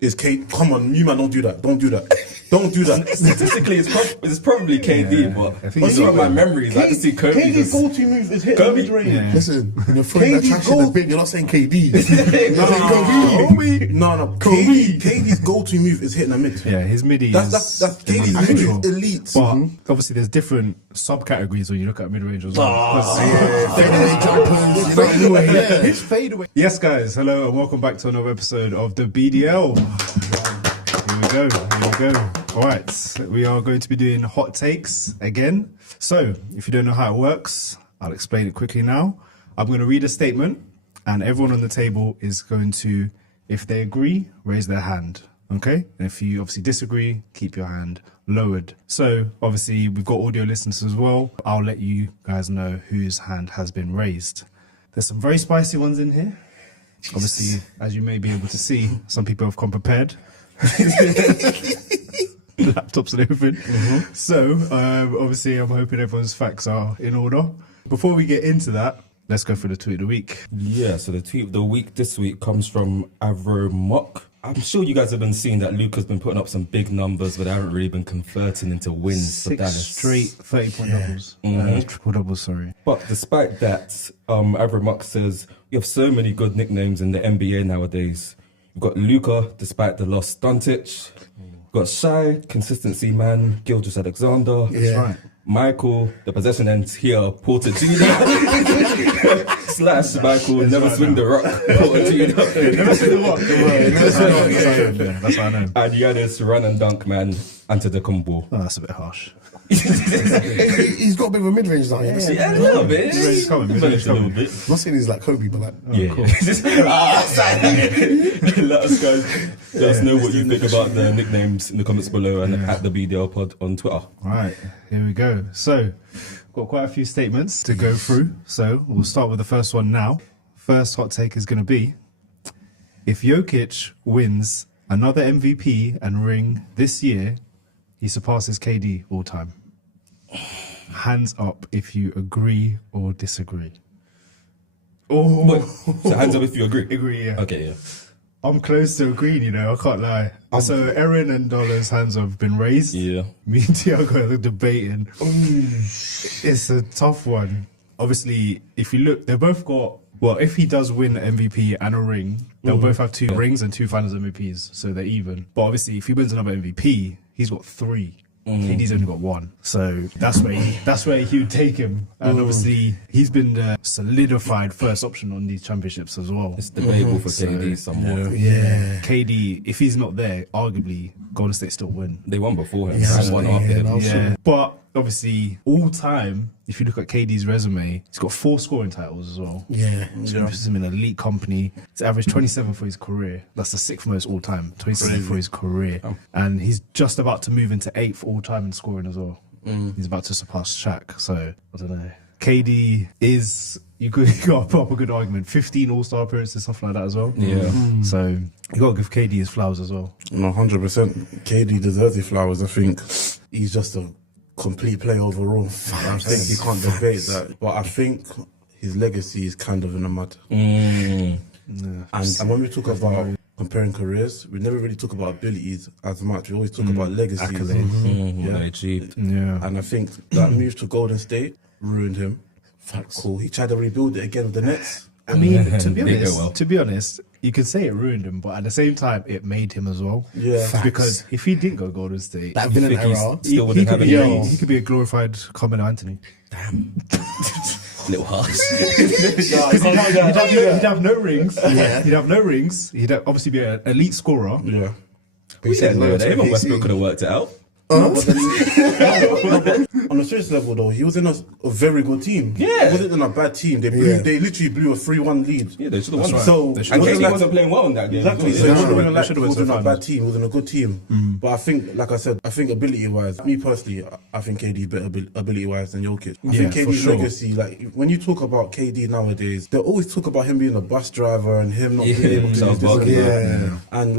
is K. Come on, you man, don't do that. Don't do that. Don't do that. Statistically, it's probably KD, but on some of my memories, I just see Kobe. KD's go-to move is hitting the mid-range. Yeah. Listen, when you're throwing that trash in the bin, you're not saying KD. No. KD's go-to move is hitting the mid. Yeah, his midi That's KD's mid is elite. But obviously, there's different subcategories when you look at mid-range as well. His fadeaway. Yes, guys. Hello and welcome back to another episode of the BDL. Here we go. All right, we are going to be doing hot takes again. So, if you don't know how it works, I'll explain it quickly now. I'm going to read a statement, and everyone on the table is going to, if they agree, raise their hand. Okay? And if you obviously disagree, keep your hand lowered. So, obviously, we've got audio listeners as well. I'll let you guys know whose hand has been raised. There's some very spicy ones in here. Obviously, as you may be able to see, some people have come prepared. Laptops and everything. So, obviously, I'm hoping everyone's facts are in order. Before we get into that, let's go through the tweet of the week. Yeah, so the tweet of the week this week comes from Avro Mock. I'm sure you guys have been seeing that Luka's been putting up some big numbers, but they haven't really been converting into wins for Dallas. 6 straight 30-point doubles. Triple doubles, sorry. But despite that, Avro Mock says, we have so many good nicknames in the NBA nowadays. We've got Luka, despite the loss, Stuntic. We've got Shy, consistency man, Gilgeous-Alexander. That's right. Michael, the possession ends here, Porter Jr. / Michael, never swing the rock, Porter Jr. Never swing the rock. That's what I know. And Giannis, run and dunk man, Antetokounmpo. Oh, that's a bit harsh. He's got a bit of a mid-range now. Yeah, a little bit. He's coming. A little bit. I'm not saying he's like Kobe, but like, Cool. Let us know what you think about the nicknames in the comments below and at the BDL Pod on Twitter. All right, here we go. So, got quite a few statements to go through. So, we'll start with the first one now. First hot take is going to be, if Jokic wins another MVP and ring this year, he surpasses KD all time. Hands up if you agree or disagree. Oh, Wait, so hands up if you agree. Agree, yeah. Okay, yeah. I'm close to agreeing, you know, I can't lie. So Erin and Dollars' hands have been raised. Yeah. Me and Tiago are debating. It's a tough one. Obviously, if you look, they both got, well, if he does win MVP and a ring, they'll both have 2 rings and 2 finals MVPs, so they're even. But obviously, if he wins another MVP, he's got 3. KD's only got 1, so that's where he would take him. And obviously, he's been the solidified first option on these championships as well. It's debatable for KD somewhat. Yeah. KD, if he's not there, arguably Golden State still win. They won before him, and one after him. Yeah, but obviously, all time, if you look at KD's resume, he's got 4 scoring titles as well. yeah. So this is him in an elite company. He's averaged 27 for his career. That's the 6th most all time. 27 for his career, and he's just about to move into 8th all time in scoring as well. He's about to surpass Shaq. So I don't know. KD is, you got a proper good argument. 15 All-Star appearances, something like that as well. Yeah. So you got to give KD his flowers as well. No, 100%. KD deserves the flowers. I think he's just a complete player overall. I think you can't debate that. But I think his legacy is kind of in the mud. And when we talk about comparing careers, we never really talk about abilities as much. We always talk about legacies. Accolades. What they achieved. Yeah. And I think that move to Golden State ruined him. Cool. He tried to rebuild it again with the Nets. I mean, to be well. honest, you could say it ruined him, but at the same time, it made him as well. Yeah. Because if he didn't go Golden State, That villain think he's era. still wouldn't have any rings? he could be a glorified Carmelo Anthony. Little harsh. He'd have no rings. Yeah. He'd have no rings. He'd obviously be an elite scorer. Yeah. We didn't know that. Even Westbrook could have worked it out. No, but then, on a serious level, though, he was in a very good team. Yeah. He wasn't in a bad team. They literally blew a 3-1 lead. Yeah, they should have won that. So, And KD wasn't playing well in that game. Exactly. So Yeah. it wasn't really like They he was in a should've bad team. He was in a good team. But I think, like I said, I think ability-wise, me personally, I think KD's better ability-wise than Jokic. I think for KD's sure. legacy, like when you talk about KD nowadays, they always talk about him being a bus driver and him not being able to do this and that. And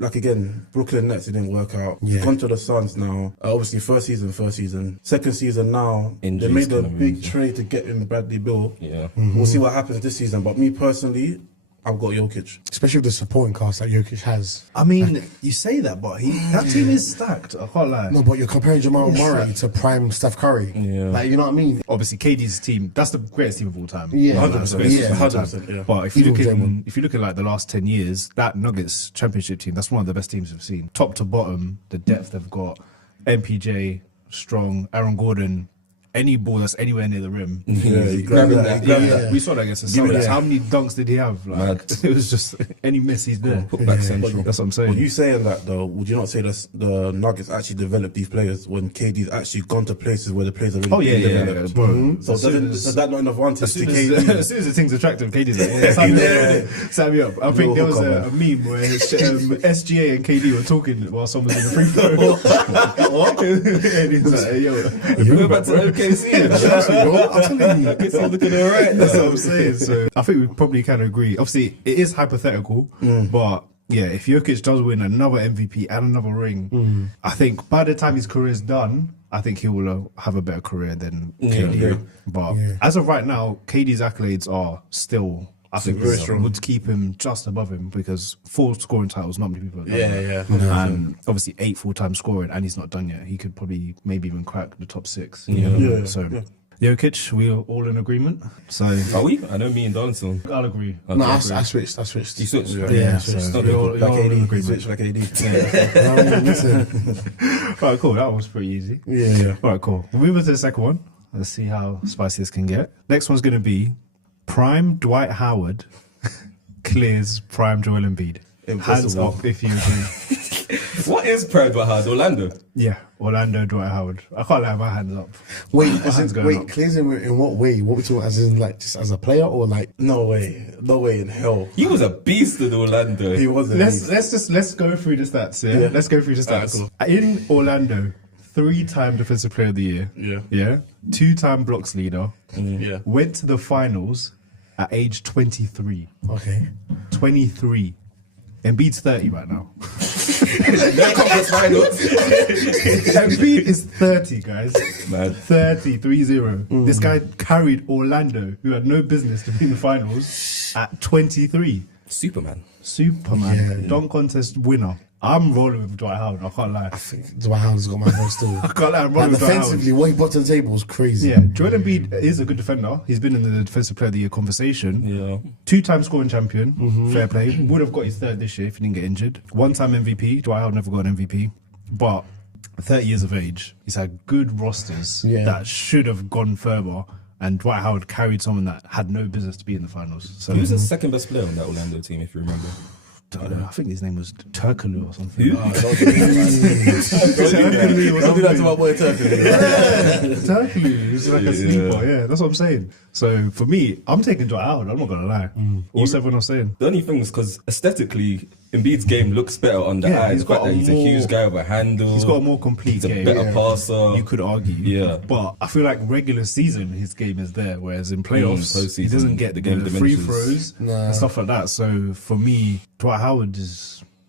like again, Brooklyn Nets, it didn't work out. He's gone to the Suns now. Obviously, first season. Second season now, Injuries they made a coming big trade to get him Bradley Beal. Yeah. We'll see what happens this season. But me personally, I've got Jokic. Especially with the supporting cast that Jokic has. I mean, you say that, but that team is stacked. I can't lie. No, but you're comparing Jamal Murray to prime Steph Curry. Yeah. Like, you know what I mean? Obviously, KD's team, that's the greatest team of all time. Yeah. That's the 100%, best yeah, team of all time. 100%, yeah. But if you Even look at like the last 10 years, that Nuggets championship team, that's one of the best teams we've seen. Top to bottom, the depth they've got, MPJ, strong, Aaron Gordon, any ball that's anywhere near the rim. You grab that. We saw that against the Give me Celtics. that. How many dunks did he have? Like, Mad. it was just any miss he's there. Put back central. That's what I'm saying. But you saying that though, would you not say that the Nuggets actually developed these players when KD's actually gone to places where the players are really Oh yeah, being yeah, developed? bro. So is that not an advantage As to soon KD? as the thing's attractive, KD's like, sign me up. I think there was a meme where SGA and KD were talking while someone was in the free throw. And he's like, hey, yo, Go back to OKC. I'm telling you. It's all looking alright. that's what I'm saying. So I think we probably can agree. Obviously, it is hypothetical, but yeah, if Jokic does win another MVP and another ring, I think by the time his career is done, I think he will have a better career than KD. Yeah. But as of right now, KD's accolades are still, I think, Very strong. would keep him just above him because 4 scoring titles, not many people have done Yeah, that. yeah. And obviously 8 full-time scoring, and he's not done yet. He could probably maybe even crack the top 6. You know? Yeah. So Yeah. Jokic, we're all in agreement. So Are we? I know me and Donaldson. I'll agree. No, I switched. You switched? Yeah, so switched. you're all Like in AD, agreement. switch like AD. Listen. Alright, cool. That was pretty easy. Yeah. Alright, cool. We'll move on to the second one. Let's see how spicy this can get. Next one's going to be prime Dwight Howard clears prime Joel Embiid. Hands Impossible. up if you agree. What is Pride Dwight Howard? Orlando? Yeah, Orlando Dwight Howard. I can't lie, my hands up. Wait, My hands going wait, up. clears him in what way? What we talking, as in like just as a player or like? No way in hell. He was a beast in Orlando. He wasn't. Let's go through the stats. Yeah, let's go through the Alright, stats. In Orlando, 3-time defensive player of the year. Yeah. 2-time blocks leader. Yeah. Went to the finals at age 23. Okay. 23. Embiid's 30 right now. No conference finals. Embiid is 30, guys. Man. 30, 3-0. This guy carried Orlando, who had no business to be in the finals, at 23. Superman. Superman. Yeah. Dunk contest winner. I'm rolling with Dwight Howard. I can't lie. I think Dwight Howard's got my vote still. I can't lie. I'm Like rolling with Dwight Howard. defensively, what he brought to the table was crazy. Yeah, Joel Embiid is a good defender. He's been in the Defensive Player of the Year conversation. Yeah. 2-time scoring champion, fair play. Would have got his 3rd this year if he didn't get injured. 1-time MVP. Dwight Howard never got an MVP. But 30 years of age, he's had good rosters that should have gone further. And Dwight Howard carried someone that had no business to be in the finals. So He was the second best player on that Orlando team, if you remember. I think his name was Turkaloo or something. Who? Don't do that to my boy Turkey. Turkaloo. He's like a sleeper. Yeah, that's what I'm saying. So for me, I'm taking Dwight Howard. I'm not gonna lie. What's everyone else saying? The only thing is because aesthetically, Embiid's game looks better on the eye. he's The fact got that a he's a more- huge guy with a handle. He's got a more complete He's a game. better passer. You could argue. Yeah. But I feel like regular season, his game is there, whereas in playoffs, postseason, he doesn't get the the game free diminishes. throws and stuff like that. So for me, Dwight Howard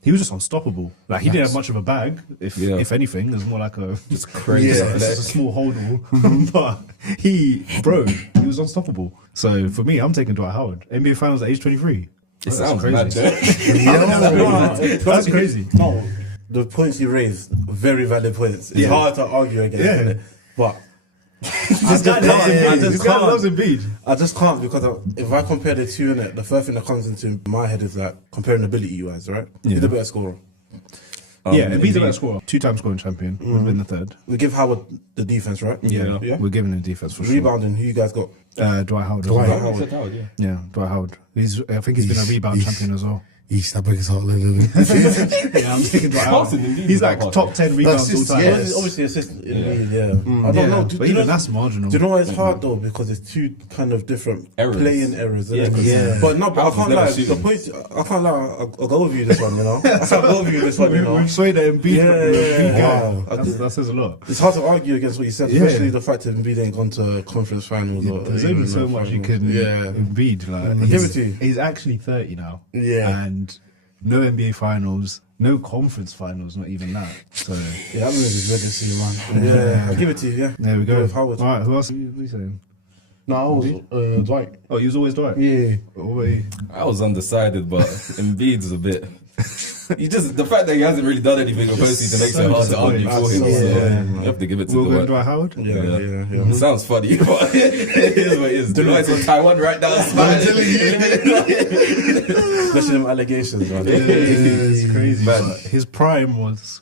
he was just unstoppable. Like he didn't have much of a bag, if anything. It was more like a Just crazy. it's just a small holdall. But he was unstoppable. So for me, I'm taking Dwight Howard. NBA Finals at age 23. It sounds mad. That's crazy. No, the points you raised, very valid points. It's hard to argue against, isn't it? But This guy loves Embiid. I just can't because if I compare the two in it, the first thing that comes into my head is like comparing ability wise, right? He's a better scorer. Embiid's a better scorer. 2-time scoring champion. Would have been the 3rd. We give Howard the defense, right? Yeah, Yeah. we're giving him defense for sure. Rebounding, who you guys got? Dwight Howard. as Dwight well. Howard. Howard, yeah. Yeah, Dwight Howard. I think he's been a rebound champion as well. He's that biggest heart. Yeah, I'm taking Dwight Howard. Passing indeed He's without like passing. top 10 rebounds all time. Yes. Obviously, assistant. I don't know. Do But you even know- that's marginal. Do you know why it's hard though? Because it's two kind of different Errors. playing errors. Yeah, Isn't it? yeah. But no, but I Howard's can't never lie. shooting. The points, I can't lie. I'll go with you this one. You know, I'll go with you this one. You know, We've swayed the Embiid. Yeah. Wow. That says a lot. it's hard to argue against what you said, Yeah. especially the fact that Embiid ain't gone to conference finals. Or There's even only so like much you finals. can Yeah. Embiid. Like, Give it to you. He's actually 30 now. Yeah. And no NBA finals, no conference finals, not even that. So Yeah, that was his legacy, man. Yeah, I'll give it to you. Yeah, there we Go go. with Howard. All right, who else are you saying? No, I was Dwight. Oh, you was always Dwight? Yeah. Always. I was undecided, but Embiid's a bit. The fact that he hasn't really done anything opposed to makes it hard to argue for him. So you have to give it to We'll go Dwight. Dwight Howard? Yeah. It sounds funny, but it is what it is. Dwight's in Taiwan right now. Especially them allegations, man. It's crazy. Man. But his prime was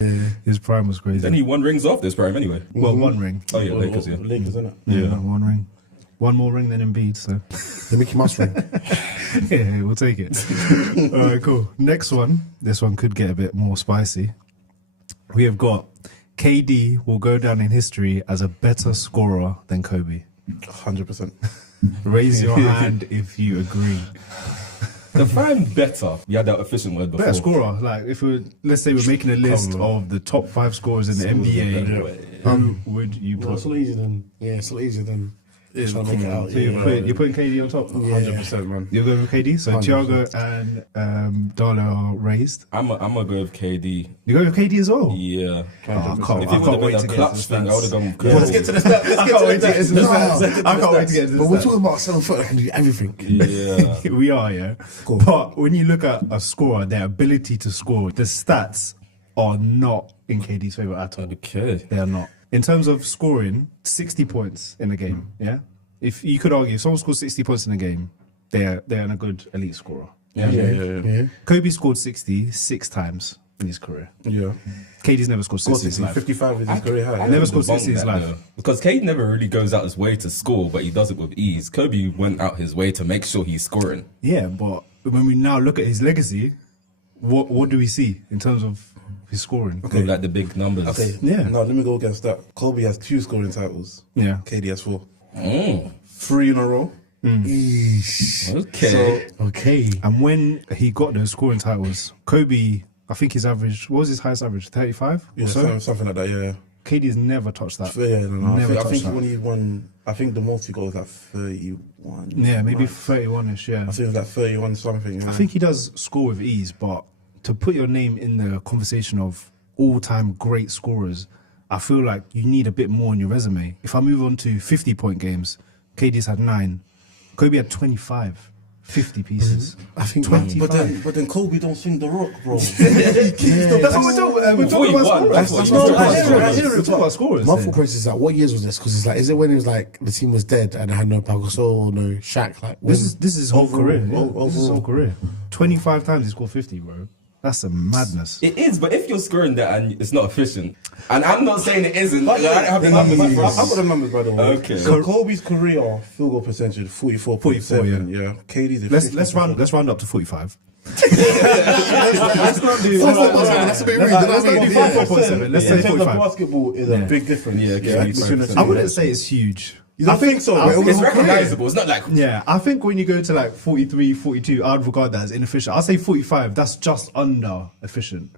crazy. Then he won rings off this prime anyway. Well, one ring. Oh yeah, Lakers, yeah. Lakers, isn't it? Yeah, one ring. One more ring than Embiid, so The Mickey Mouse ring. yeah, we'll take it. All right, cool. Next one. This one could get a bit more spicy. We have got KD will go down in history as a better scorer than Kobe. 100%. Raise your hand if you agree. Define better. You had that efficient word before. Better scorer. Like if let's say we're making a list of the top 5 scorers in the NBA, who would you No, put? it's a lot easier than. Yeah, it's a lot easier than. It's trying to make it out. So you're putting KD on top. 100%, man. You're going with KD. So 100%. Thiago and Darla are raised. I'm gonna go with KD. You go with KD as well. Yeah. I If can't it would have wait been to a get clutch to the thing, I would have gone with Yeah, Kobe. let's get to the stats. I can't wait to get to the stats. I can't wait to get to the But we're stats. talking about 7 foot that can do everything. Yeah. We are, yeah. But when you look at a scorer, their ability to score, the stats are not in KD's favour at all. Okay. They are not. In terms of scoring, 60 points in a game, yeah? If you could argue, if someone scores 60 points in a game, they're a good elite scorer. Yeah. Kobe scored 60 6 times in his career. Yeah. KD's never scored 60 in his life. 55 is his career high. Never Yeah. scored 60 in his That, life. though. Because Cade never really goes out his way to score, but he does it with ease. Kobe went out his way to make sure he's scoring. Yeah, but when we now look at his legacy, what do we see in terms of his scoring? Okay. Like the big numbers. Okay. Yeah. Now let me go against that. Kobe has 2 scoring titles. Yeah. KD has 4. Mm. 3 in a row. Eesh. Okay. Okay. And when he got those scoring titles, Kobe, I think his average, what was his highest average? 35 Yeah, or so? something like that, yeah. KD's never touched that. Yeah, no. Never I touched think that. when he won, I think the most he got was like 31. Yeah, maybe Max. 31ish, yeah. I think it was like 31 something. Yeah. I think he does score with ease, but to put your name in the conversation of all-time great scorers, I feel like you need a bit more on your resume. If I move on to 50-point games, KD's had 9. Kobe had 25, 50 pieces. I think 25. But then Kobe don't swing the rock, bro. That's what we're talking about. We're talking about scorers. That's what We're he's talking about. talking about scorers. My thought process is like, what years was this? Because it's like, is it when it was like the team was dead and I had no Pau Gasol, no Shaq? Like, This is his whole Overall, career. Yeah. overall. This is his whole career. 25 times he scored 50, bro. That's a madness. It is, but if you're scoring that and it's not efficient, and I'm not saying it isn't, like, I don't have the numbers in front I've of got the numbers, by the way. Okay. So Kobe's career field goal percentage 44.7. Yeah. KD's Let's round up to 45. that's a bit rude. Let's not do 44.7. Let's say in terms of 45. basketball is a big difference. Yeah, between the two. I wouldn't say it's huge. You don't think so? It's recognizable. It's not like Yeah, I think when you go to like 43, 42, I'd regard that as inefficient. I'll say 45, that's just under efficient.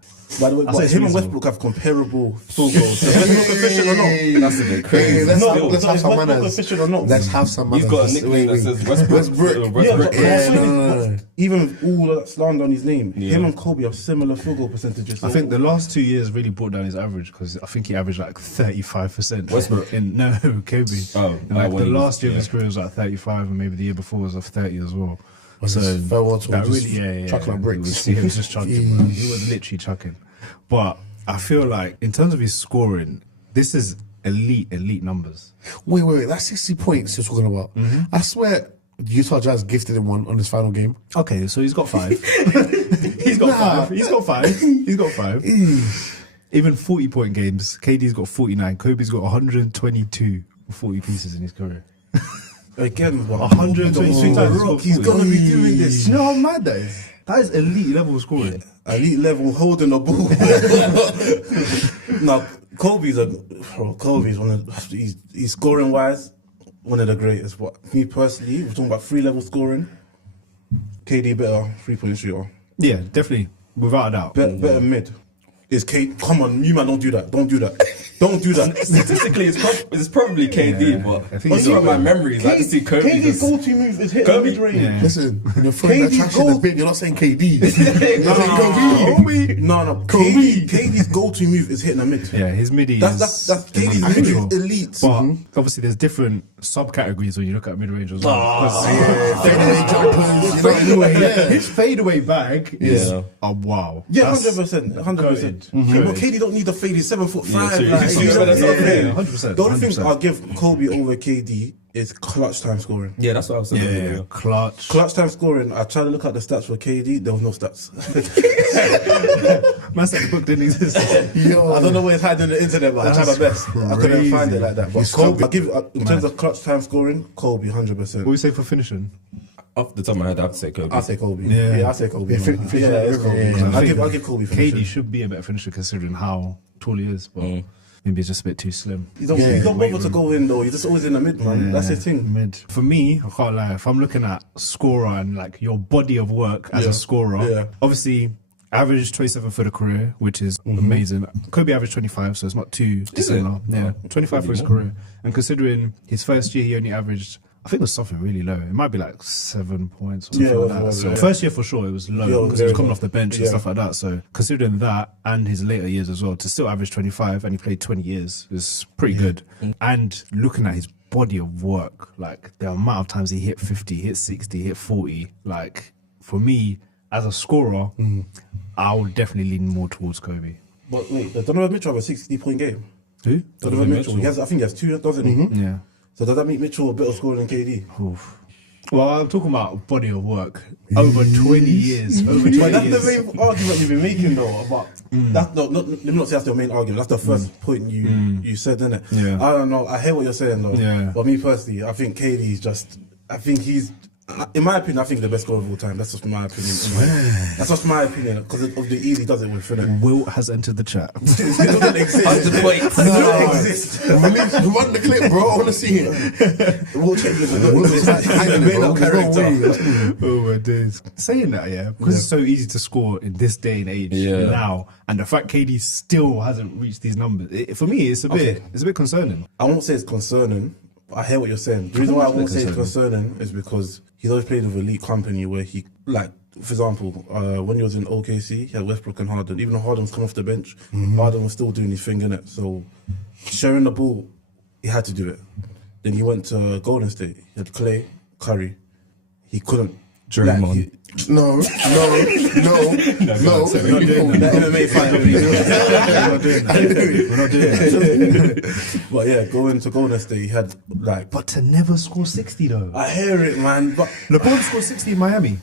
By the way, I but say it's him and reasonable. Westbrook have comparable field goals. So Westbrook efficient or not? that's a bit crazy. Let's No, have it's some Westbrook manners. efficient or not? Let's have some He's manners. got a nickname that says Westbrook. Yeah, Yeah, no. even with all that slander on his name, Yeah. him and Kobe have similar field goal percentages. I think the last 2 years really brought down his average because I think he averaged like 35%. Westbrook? No, Kobe. Oh, And, like when the he was- last year of his yeah. career was like 35, and maybe the year before was like 30 as well. So farewell to that just really, yeah, chucking like bricks. He was just chucking, man. He was literally chucking. But I feel like in terms of his scoring, this is elite numbers. Wait. That's 60 points you're talking about. I swear, Utah Jazz gifted him one on his final game. Okay, so he's got 5. He's got 5. He's got 5. He's got 5. Even 40-point games, KD's got 49. Kobe's got 122 with 40 pieces in his career. again, but 122 times. Rock, he's gonna be doing this. You know how mad that is? That is elite level scoring. Elite level holding the ball. Now, Kobe's one of he's scoring wise one of the greatest. But me personally, we're talking about 3-level scoring. KD better 3-point shooter, Yeah, definitely. Without a doubt. better mid. is KD. Come on, you man, don't do that. Don't do that. Don't do that. Statistically, it's probably KD, but I think on some of my memories, I just see Kobe. KD's Just, go-to move is hitting the Kobe. mid-range. Yeah. Listen, when you're throwing that KD trash in the goal- bin, you're not saying KD. No. KD's go-to move is hitting the mid. Yeah, his midi That's is KD's elite. mid is elite. But obviously, there's different subcategories when you look at mid-range as well. Fadeaway jumpers, you know what I mean? Yeah. His fadeaway bag is Yeah. wow. Yeah, That's 100%. 100%. goated. But KD don't need the fade. He's 7'5". Yeah, true. Like, True. you know what I'm Yeah, saying? yeah, 100%, The only thing 100%. I'll give Kobe over KD is clutch time scoring. yeah, that's what I was saying. Yeah, clutch. Clutch time scoring. I tried to look at the stats for KD. There was no stats. Man said the book didn't exist. Yo, I don't know where it's hiding on the internet, but I tried my That's best. I couldn't find crazy. it like that. But He's Kobe, Kobe. I give in terms of clutch time scoring, Kobe 100%. What we say for finishing? Off the top of my head, I have to say Kobe. I say Kobe. Yeah. Yeah, I say Kobe. Yeah, man. fin- Yeah, it's Kobe. yeah, man. yeah. I'll give Kobe for KD finishing. should be a better finisher considering how tall he is, but maybe he's just a bit too slim. You don't, Yeah, you don't bother to go in though. You're just always in the mid, man. That's his thing. Mid. For me, I can't lie. If I'm looking at scorer and like your body of work as Yeah. a scorer, Yeah. obviously average 27 for the career, which is amazing. Kobe averaged 25, so it's not too dissimilar. Yeah, 25 for his career. And considering his first year, he only averaged, I think it was something really low. It might be like 7 points or something Yeah, like it that. was, So yeah. first year for sure, it was low Yeah, because he was very coming low. off the bench and Yeah. stuff like that. So considering that and his later years as well, to still average 25 and he played 20 years is pretty good. And looking at his body of work, like the amount of times he hit 50, hit 60, hit 40, like for me as a scorer, I would definitely lean more towards Kobe. But wait, does Donovan Mitchell have a 60-point game? Who? Donovan Mitchell. He has, I think he has 2, doesn't he? Yeah. So does that make Mitchell a better scorer than KD? Oof. Well, I'm talking about body of work over 20 years. Over 20 But that's years. the main argument you've been making, though. But that's not, let me not say that's the main argument. That's the first point you said, innit? Yeah. I don't know. I hear what you're saying, though. Yeah. But me personally, I think KD is just. I think he's. In my opinion, I think the best scorer of all time. That's just my opinion. That's just my opinion because of the ease he does it with, innit? Wilt has entered the chat. It doesn't exist. 100 points. It doesn't exist. Run the clip, bro. I want to see it. Will Chamberlain Will's is hiding a it, bro. made-up There's no character. way. Oh my days. Saying that, yeah, because it's so easy to score in this day and age Yeah. now, and the fact KD still hasn't reached these numbers, for me, it's a bit concerning. I won't say it's concerning, but I hear what you're saying. The reason why I won't say it's concerning is because he's always played with elite company where he, like, for example, when he was in OKC, he had Westbrook and Harden. Even though Harden was coming off the bench, Harden was still doing his thing, innit? So, sharing the ball, he had to do it. Then he went to Golden State. He had Clay, Curry. He couldn't. Draymond. No. That MMA fight, We're not doing it. But yeah, going to Golden State, he had, like, But to never score 60 though. I hear it, man, but LeBron scored 60 in Miami.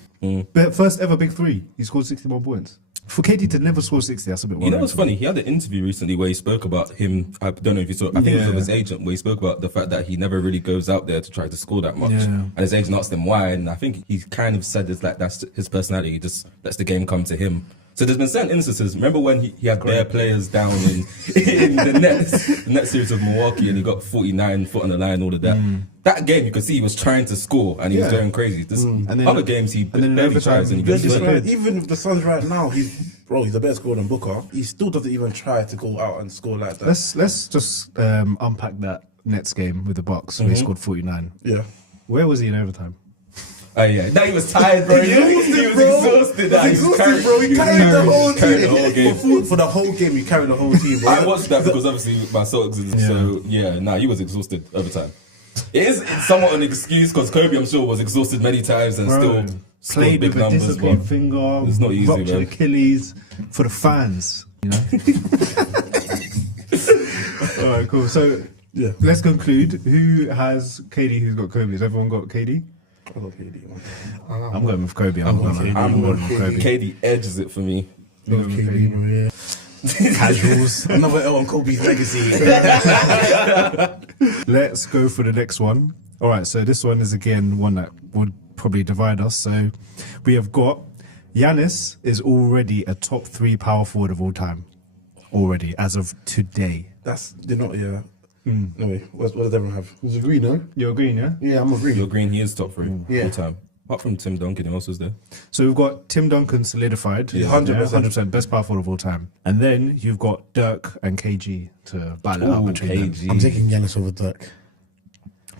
First ever big three. He scored 61 points. For KD to never score 60, that's a bit You worrying. know what's funny? He had an interview recently where he spoke about him. I don't know if you saw. I think it was with his agent where he spoke about the fact that he never really goes out there to try to score that much. Yeah. And his agent asked him why, and I think he kind of said it's like that's his personality. He just lets the game come to him. So there's been certain instances. Remember when he had their players down in the net series of Milwaukee, and he got 49 foot on the line, all of that. That game, you could see he was trying to score, and he was going crazy. This And then- other games, he and then barely overtime, tries, and he Just gets right, hurt. even with the Suns right now, he's a better scorer than Booker. He still doesn't even try to go out and score like that. Let's just unpack that Nets game with the Bucks where he scored 49. Yeah. Where was he in overtime? Oh yeah, now he was tired, bro. He was exhausted. He was Bro, he carried the whole carried the whole team. game. For the whole game, he carried the whole team. Bro. I watched that because obviously my Celtics, so yeah, he was exhausted over time. It is somewhat an excuse because Kobe, I'm sure, was exhausted many times and still scored Played big with a numbers. dislocated But finger, it's not easy, ruptured man. Achilles for the fans. You know. All right, cool. So Yeah. let's conclude. Who has KD? Who's got Kobe? Has everyone got KD? I love KD, man. I'm going with Kobe. I'm going with Kobe. KD edges it for me. Casuals. Another L on Kobe's legacy. Let's go for the next one. All right, so this one is again one that would probably divide us. So we have got Giannis is already a top 3 power forward of all time. Already, as of today. They're not, yeah. Anyway, what does everyone have? Was agree, no? You're agreeing, yeah? Yeah, I'm agreeing. You're agreeing he is top 3 Yeah. all time. Apart from Tim Duncan, who else was there? So we've got Tim Duncan solidified. Yeah, 100%. 100% best power forward of all time. And then you've got Dirk and KG to battle it out Ooh, between them. KG. I'm taking Giannis over Dirk.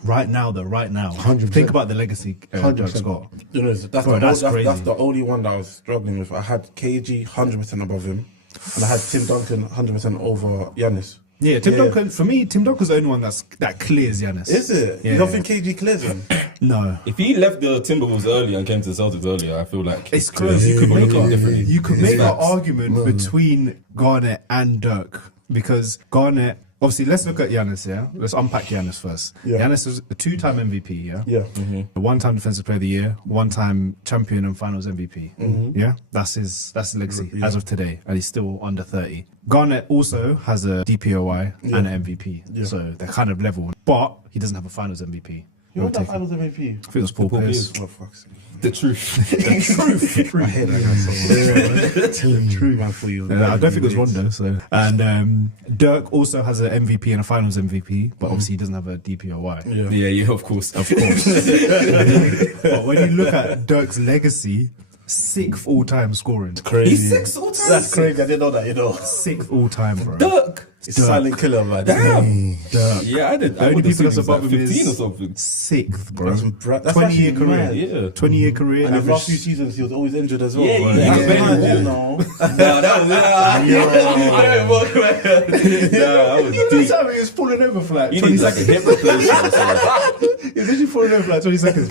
Right now, 100%. Think about the legacy Dirk's 100%. got. You know, that's, Bro, that's crazy. that's the only one that I was struggling with. I had KG 100% above him, and I had Tim Duncan 100% over Giannis. Yeah, Tim Duncan, for me, Tim Duncan's the only one that clears Giannis. Is it? Yeah. You don't think KG clears him? No. If he left the Timberwolves earlier and came to the Celtics earlier, I feel like It's close. You could people make look at him differently. You could It's make an facts. argument between Garnett and Dirk because Garnett. Obviously, let's look at Giannis. Yeah, let's unpack Giannis first. Yeah. Giannis was a 2-time MVP. Yeah, Yeah. a 1-time Defensive Player of the Year, 1-time champion and Finals MVP. Yeah, that's his legacy Yeah. as of today, and he's still under 30. Garnett also has a DPOY and an MVP, Yeah. so they're kind of level, but he doesn't have a Finals MVP. You want that Finals MVP? I think it was Paul Paul Pierce. Pierce. Oh, fuck's sake. The truth. I hate that guy so much. Tell the truth, man, for you. I don't think it was Rondo. So, and Dirk also has an MVP and a Finals MVP, but obviously he doesn't have a DPOY. Yeah. Yeah, of course. Of course. But when you look at Dirk's legacy, 6th all-time scoring. Crazy. He's 6 all time. That's crazy. I didn't know that, 6th all-time, bro. Dirk. It's a silent killer, man. Damn. Dirk. Yeah, I did. The I only would people assume that's he's above like him 15 or is something. 6th, bro. That's 20-year actually career. mad. Yeah. 20-year career. And his last few average- seasons, he was always injured as well. Yeah, bro. yeah, That's yeah. mad, you know. No, that was that was Even deep. the time he was falling over for like You 20 need like a seconds. hip replacement or something. He was literally falling over for like 20 seconds.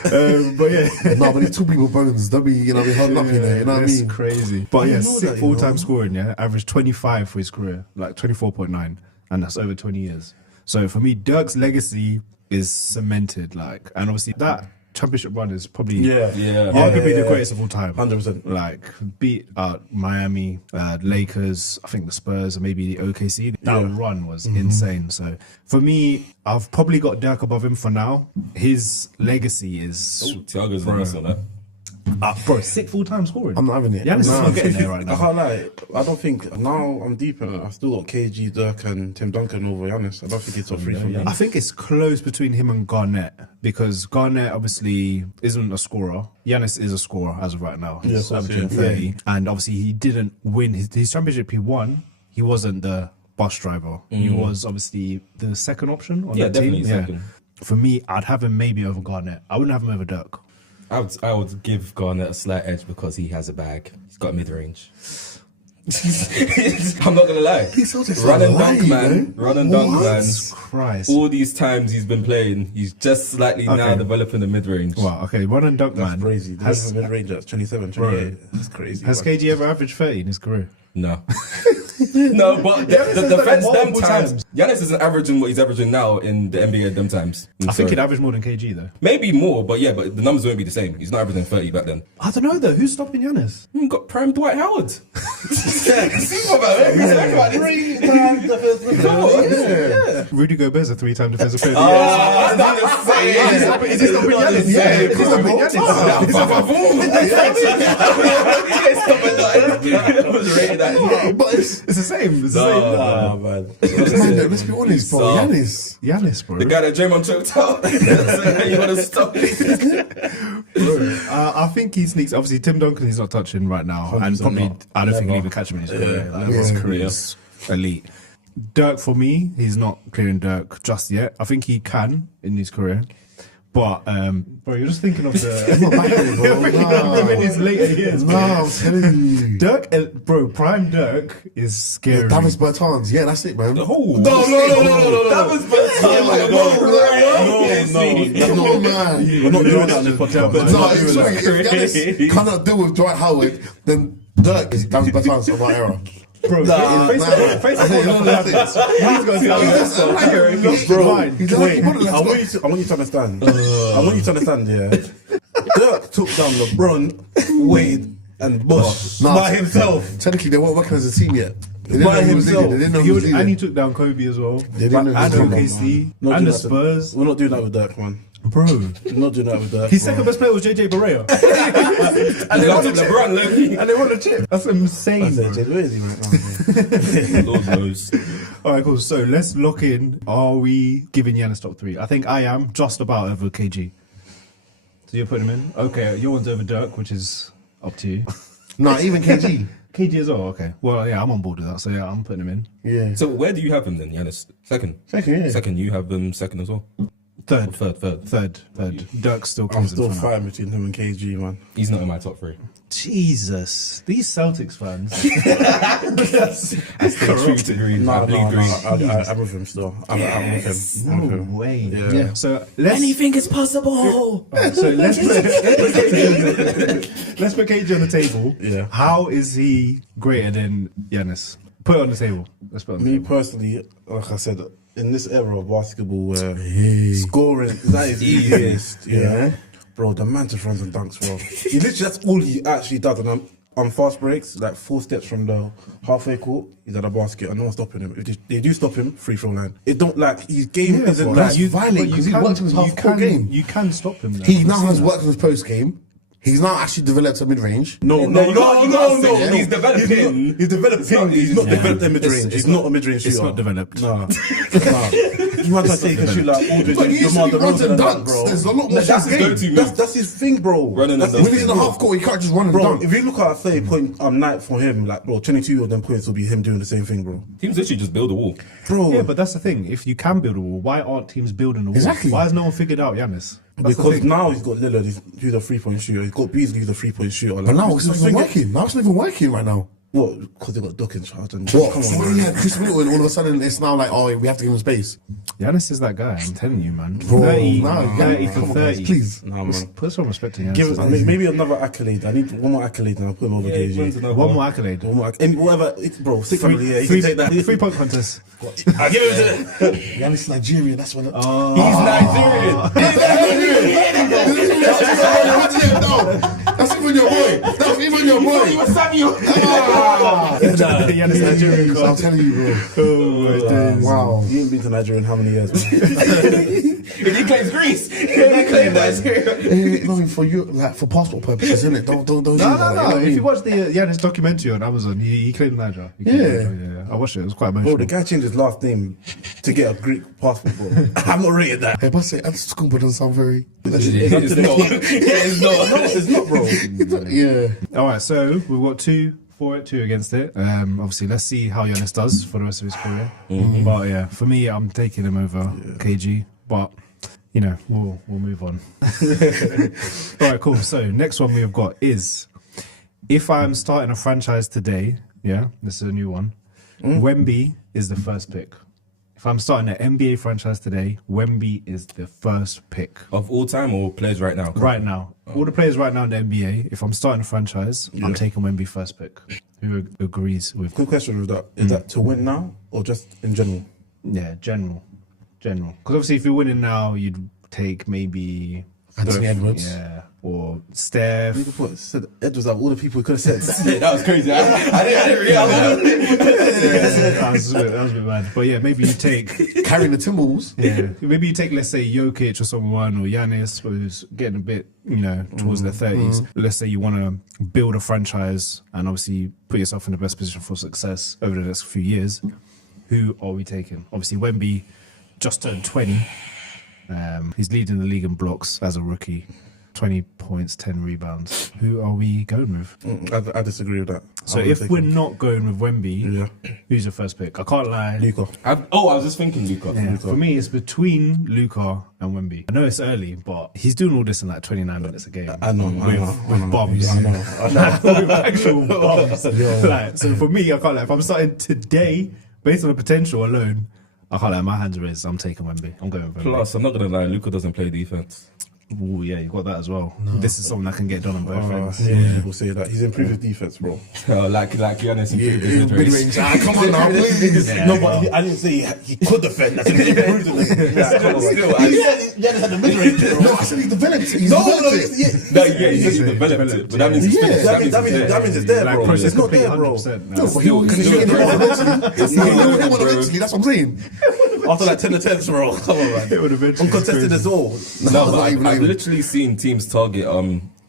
But yeah. No, but these two people bones, they'll be, you know, be holding up, you know what I That's mean? crazy. But yeah, know that, 6th you all-time know. scoring, yeah, averaged 25 for his career, like 24.9, and that's over 20 years. So for me, Dirk's legacy is cemented, like, and obviously that championship run is probably Yeah. arguably the greatest of all time. 100%. Like beat out Miami, Lakers, I think the Spurs, and maybe the OKC. That run was insane. So for me, I've probably got Dirk above him for now. His legacy is Thiago's on us on that. bro, 6th full-time scoring. I'm not having it. Giannis is Nah, not getting there right I now. can't lie. I don't think now I'm deep in it. I've still got KG, Dirk, and Tim Duncan over Giannis. I don't think it's top three for me. I think it's close between him and Garnett because Garnett obviously isn't a scorer. Giannis is a scorer as of right now. Yeah, He's of course, averaging yeah. 30. And obviously he didn't win his championship. He won. He wasn't the bus driver. He was obviously the second option on Yeah, that team. definitely second. For me, I'd have him maybe over Garnett. I wouldn't have him over Dirk. I would give Garnett a slight edge because he has a bag. He's got mid range. I'm not gonna lie. Run and dunk, man. Run and dunk, man. Christ. All these times he's been playing, he's just slightly now Okay. developing the mid range. Wow, okay, run and dunk, That's man. crazy. The Has, mid-range at 27, 28. That's crazy. has man. KG ever averaged 30 in his career? No. No, but Giannis the has done it defense them multiple times. times. Giannis isn't averaging what he's averaging now in the NBA them times. I think he'd average more than KG though. maybe more, but yeah, but the numbers won't be the same. He's not averaging 30 back then. I don't know though. Who's stopping Giannis? You got prime Dwight Howard. See about it. Come on. Yeah. Rudy Gobert's a 3-time defensive player. I'm not the same. Is he stopping Giannis? Yeah, he's stopping Giannis. But It's the same. It's the same. Ah, man. Man, let's be honest, bro. So- Giannis. Giannis, bro. the guy that Draymond choked out. You want to stop it? I think he sneaks. Obviously, Tim Duncan he's not touching right now, and 100% probably not. I don't think he'll Never. even catch him in his career. Like, his Yeah. career is elite. Dirk for me, he's not clearing Dirk just yet. I think he can in his career, but bro, you're just thinking of the Not back there, bro. you're thinking of him in his later years. No, I'm telling you. Dirk, bro, prime Dirk is scary. Davis Bertans. Yeah, that's it, man. No. That was Come on, man. We're not doing that on this podcast. No, if Giannis cannot deal with Dwight Howard, then Dirk is Davis Bertans of our era. Bro, face Bro, Fine. He's like, I want you to understand. I want you to understand, yeah. Dirk took down LeBron, Wade, and Bosh Nah. by himself. Technically, they weren't working as a team yet. They didn't By know he was himself. leading. They didn't know He he was would, and he leading. took down Kobe as well. They didn't know he And was leading. OKC. Not And doing the that Spurs. We're not doing that with Dirk, man. Bro. We're not doing that with Dirk. His bro. second best player was JJ Barea. And they got LeBron, look. And they won a chip. That's insane. I said, Bro. Jay, where is he right now? Lord knows. All right, cool. So let's lock in. Are we giving Giannis top 3? I think I am just about over KG. So you're putting him in? Okay, your one's over Dirk, which is up to you. No, even KG. KG as well, okay. Well, yeah, I'm on board with that. So yeah, I'm putting him in. Yeah. So where do you have him then, Giannis? Second. Second, yeah. Second, you have him second as well. Third. Third. Dirk still I'm comes still in front. fighting between him and KG, man. He's not in my top three. Jesus, these Celtics fans. That's true to green. No, Blue green. I'm with him still. I'm with him. I'm with No him. way. Yeah. So let's is possible. so let's put KG on the table. Yeah. How is he greater than Giannis? Put it on the table. Let's put it on the Me table. personally, like I said, in this era of basketball where scoring that is easiest, yeah. Bro, the man just runs and dunks, bro. He literally, that's all he actually does. And on fast breaks, like 4 steps from the halfway court, he's at the basket and no one's stopping him. If they do stop him, free throw line. It don't like, his game isn't but like, that's violent because he worked on his half-court game. You can stop him. Though. He now has worked on his post game. He's now actually developed a mid range. No. He's developing. He's developing. He's not developed a mid range. He's not a mid range shooter. It's not developed. Nah. You might not say he can shoot like Aldridge. But he used to be runs and dunks. bro. There's a lot more That's to his his go-to game. move. That's his thing, bro. Running That's and his When he's in thing, the bro. half court, he can't just run and Bro, dunk. if you look at a 30-point night for him, like, bro, 22 of them points will be him doing the same thing, bro. Teams literally just build a wall. Bro, Yeah, but that's the thing. If you can build a wall, why aren't teams building a wall? Exactly. Why has no one figured out Giannis? That's the because thing. now he's got Lillard, who's a 3-point shooter. He's got Beasley, who's a 3-point shooter. Like, But now who's it's not the even thing- working. Now it's not even working right now. What? Because they got Duck in charge. And What? Come on, Oh, man. yeah, Chris Middleton, all of a sudden it's now like, oh, we have to give him space. Giannis is that guy. I'm telling you, man. Bro, 30 nah, 30 come for on, guys, 30. please. Nah, man. Put some respect to Giannis. Give it, maybe another accolade. I need one more accolade and I'll put him over KG. One more accolade. One more accolade. Whatever. Bro, 600, yeah, he can take that. 3-point contest. I'll give it to Giannis Nigerian, that's what. He's Nigerian. That's even your boy. That's even your boy. Giannis Nigerian I'm card. telling you, bro. Oh my days. Wow. You ain't been to Nigeria in how many years, man? If he claims Greece, he claims Nigeria. No, for you, like for passport purposes, isn't it? Don't do No. that. If you watch the Giannis documentary on Amazon, he claimed Niger. Yeah. I watched it. It was quite Bro, emotional. the guy changed his last name to get a Greek passport, bro. I'm not rated that. Hey, but say, Scuba doesn't sound very. It's not. It's not. No, it's not, bro. Yeah. All right, so we've got 2 for it, 2 against it. Obviously, let's see how Giannis does for the rest of his career. But yeah, for me, I'm taking him over KG. But you know, we'll move on. All right, cool. So next one we've got is if I'm starting a franchise today. Yeah, this is a new one. Wemby is the first pick. If I'm starting an NBA franchise today, Wemby is the first pick. Of all time or players right now? Right now. All the players right now in the NBA, if I'm starting a franchise, I'm taking Wemby first pick. Who agrees with? Quick question with that. Is that to win now or just in general? Yeah, general. Because obviously if you're winning now, you'd take maybe... Anthony Edwards. Yeah. Or Steph. You could said Edwards out of all the people he could have said. That was crazy. I didn't realize. That was a bit mad. But yeah, maybe you take... Carrying the Timberwolves. Yeah, maybe you take, let's say, Jokic or someone, or Giannis, who's getting a bit, towards their 30s. Let's say you want to build a franchise and obviously put yourself in the best position for success over the next few years. Who are we taking? Obviously, Wemby just turned 20. He's leading the league in blocks as a rookie. 20 points, 10 rebounds. Who are we going with? I disagree with that. So if we're not going with Wemby, who's your first pick? I can't lie. Luka. I was just thinking Luka. Yeah, for me, it's between Luka and Wemby. I know it's early, but he's doing all this in like 29 minutes a game. I know. With bums. I know. With actual bums. Like, so for me, I can't lie. If I'm starting today, based on the potential alone, I can't lie. My hands are raised. I'm taking Wemby. I'm going with Wemby. Plus, I'm not going to lie, Luka doesn't play defense. Ooh, yeah, you got that as well. This is something that can get done on both ends. People say that. He's improved his defense, bro. Like Giannis improved his Mid-range. Come on now, please. No, but I didn't say he could defend. I said he improved it. He had the mid-range, bro. No, I said he developed it. He's developed it. he said he developed it. But that means That means it's there, Like, bro. process It's not complete there, bro. 100%. No, but he'll get it eventually. That's what I'm saying. After like 10 attempts, bro. Come on, man. It would eventually Uncontested be as all. No, not but even- I've literally seen teams target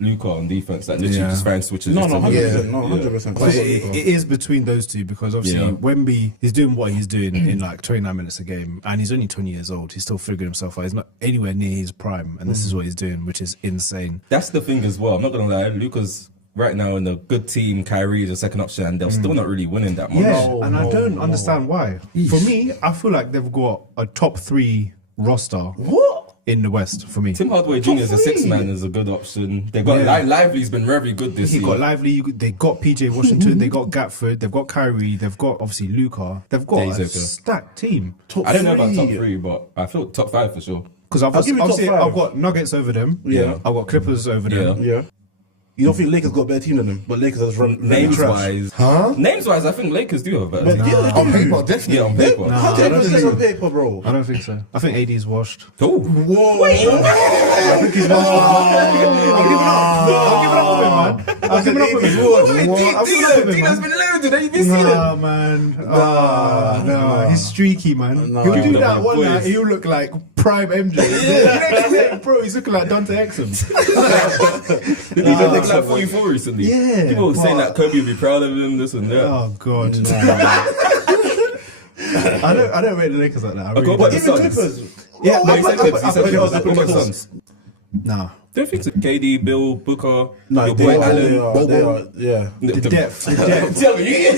Luka on defense that literally Yeah. just finds switches. No, just no, to- 100%. No, 100%. But it is between those two because obviously Yeah. Wemby is doing what he's doing in like 29 minutes a game, and he's only 20 years old. He's still figuring himself out. He's not anywhere near his prime, and this is what he's doing, which is insane. That's the thing as well. I'm not gonna lie, Luka's right now in a good team. Kyrie is a second option, and they're still not really winning that much. Yeah, No, and I no, don't no. understand why. For me, I feel like they've got a top 3 roster What? in the West. For me, Tim Hardaway Jr. is a six man, is a good option. They got Lively's been very good this he year. got Lively. They got PJ Washington. They got Gatford. They've got Kyrie. They've got obviously Luka. They've got He's a okay. stacked team. I don't know about top 3, but I feel top 5 for sure. Because I'll give you top obviously 5. I've got Nuggets over them. Yeah. I've got Clippers over them. Yeah. Yeah. You don't think Lakers got a better team than them, but Lakers has run Names trash. wise, Huh? names wise, I think Lakers do have a better. But team. yeah, they On do. paper, definitely. Yeah, on paper. How I do don't you think say on paper, bro? I don't think so. I think AD's washed. Oh, Whoa! I think he's washed. I'm giving up on him, man. I'm giving up on him. I'm giving up on him, Dino's man. been loaded. Have you been seeing Nah, him? man. No, he's streaky, man. Nah. He'll do Nah, that my one boys. night. He'll look like prime MJ. The next day, bro, he's looking like Dante Exum. He's been looking like 44 recently. Yeah, People were saying but- that Kobe would be proud of him, this and that. Oh god. I don't rate the Lakers like that. I Okay, really what don't. about the Even Suns? Clippers. Yeah, No, he said Clips. He said I Clips. put What about Clippers. Suns? Nah. Don't think so. KD, Bill, Booker, No, your they boy are, Allen. they are, they are, yeah. The depth. The depth. Tell me.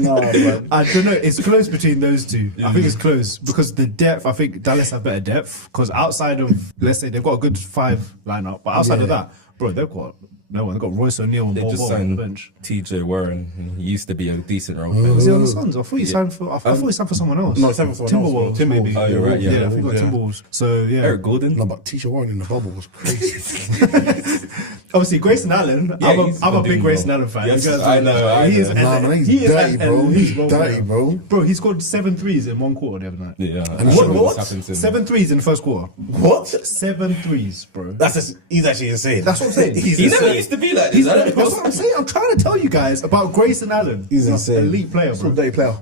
No, man. I don't know. It's close between those two. I think it's close because the depth. I think Dallas have better depth because outside of, let's say, they've got a good 5 lineup, but outside of that, bro, they've got no one. They've got Royce O'Neal and They Bol just Bol on the signed bench. TJ Warren. He used to be a decent role Was he player. on the Suns? I thought he signed for. I thought he signed for someone else. No, he signed for someone else, Timberwolves, bro. maybe. Oh, you're right, yeah. I think he got Yeah. Timberwolves. So yeah, Eric Gordon. No, but Tisha Warren in the bubble was crazy. obviously Grayson Allen. Yeah, I'm he's a been big doing Grayson well. Allen fan. Yes, You guys I know. He is Nah, man, he's he is dirty, an bro. elite He's role dirty, player. bro. Bro, he scored 7 threes in one quarter the other night. Yeah. And I what- don't know what? happened to him. 7 threes in the first quarter. What? 7 threes, bro. That's just, he's actually insane. That's what I'm saying. He's He never insane. used to be like this. I don't That's what I'm saying. I'm trying to tell you guys about Grayson Allen. He's insane. Elite player, Some bro. dirty player.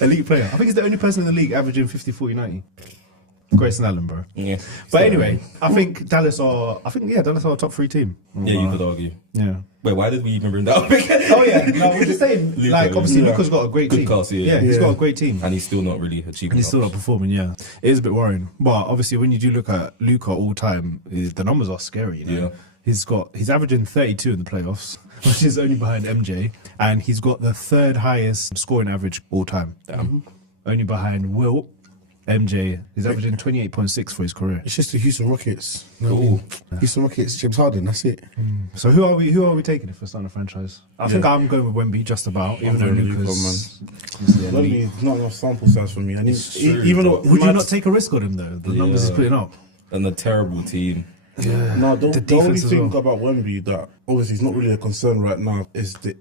Elite player. I think he's the only person in the league averaging 50, 40, 90. Grayson Allen, bro. Yeah. But anyway, I think Dallas are a top 3 team. Yeah, you could argue. Yeah. Wait, why did we even bring that up again? Oh yeah, no, we're just saying. Luka, Like obviously, yeah. Luka's got a great Good team. cast, yeah. He's Yeah. got a great team. And he's still not really achieving And he's still not performing, yeah. It is a bit worrying. But obviously, when you do look at Luka all time, the numbers are scary. You know? Yeah. He's averaging 32 in the playoffs, which is only behind MJ. And he's got the 3rd highest scoring average all time. Damn. Only behind Wilt, MJ. He's averaging 28.6 for his career. It's just the Houston Rockets. You know what I mean? Houston Rockets, James Harden, that's it. So who are we taking if we're starting a franchise? I think I'm going with Wemby just about, even though going with Luka's Wemby's not enough sample size for me. And It's he, true, even though though. Would you Matt- not take a risk on him though? The numbers he's Yeah. putting up. And a terrible team. No, the only defense as thing well. about Wemby that obviously is not really a concern right now is the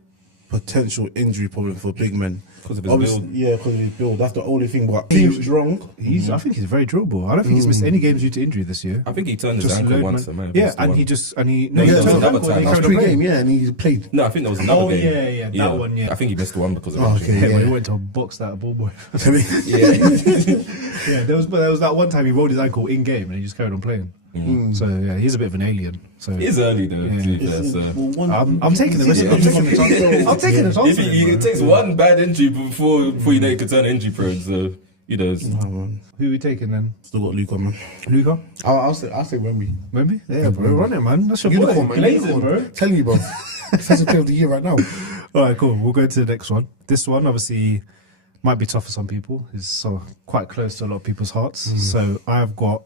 potential injury problem for big men. 'Cause of his Obviously, build. yeah, because of his build. That's the only thing. But he's strong. I think he's very durable. I don't think he's missed any games due to injury this year. I think he turned his Just ankle load, once. man. It might have Yeah, missed and one. he turned No, he he turned was another ankle and time. he That was carried on pre-game, playing. yeah, and he played. No, I think there was another Oh, game. yeah, that one, yeah. I think he missed one because of Oh, injury. okay, Yeah, yeah. when he went to box that ball boy. Yeah. Yeah, there was that one time he rolled his ankle in game and he just carried on playing. So yeah, he's a bit of an alien. So It is early though, Yeah. to be fair. So. I'm taking the risk. I'm taking the chance. I'm taking the chance. If it takes one bad injury before you know you could turn injury prone, so you know. Who are we taking then? Still got Luka, man. Luka? I'll say Wemby. Maybe? Yeah, bro. Run it, man. That's your Unicorn, boy. man. Blazing, Unicorn. bro. Telling you, bro. Defensive player of the year right now. All right, cool. We'll go to the next one. This one, obviously, might be tough for some people. It's so quite close to a lot of people's hearts. So I've got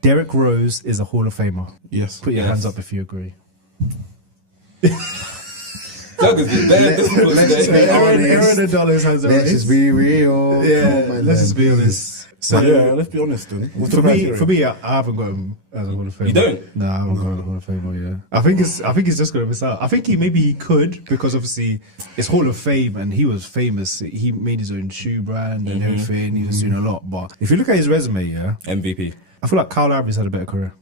Derrick Rose is a Hall of Famer. Yes. Put your Yes. hands up if you agree. Doug has been very difficult today. Aaron and Dollars hands up. Let's just be real. Yeah, Come on, man. let's just be honest. So Yeah, let's be honest then. What's the for me, criteria? I haven't got him as a Hall of Famer. You don't? No, I haven't got him as a Hall of Famer. Yeah, I think he's just gonna miss out. I think he could because obviously it's Hall of Fame and he was famous. He made his own shoe brand and everything. He was doing a lot. But if you look at his resume, yeah, MVP. I feel like Kyle Lowry's had a better career.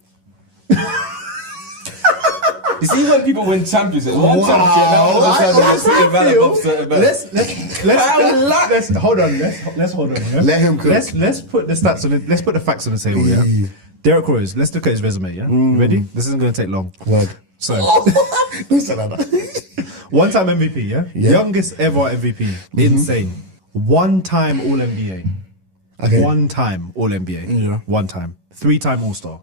You see when people win championships, one championship, now all of a sudden they're sitting valid up certain balance. Let's hold on. Let's hold on. Yeah? Let him cook. Let's put the stats on it. Let's put the facts on the table. Yeah. Derrick Rose, let's look at his resume, yeah? You ready? This isn't going to take long. Word. So, Don't say that. one-time MVP, yeah? Youngest ever MVP. Insane. One-time All-NBA. Okay. One-time All-NBA. Yeah. One time. 3-time All-Star.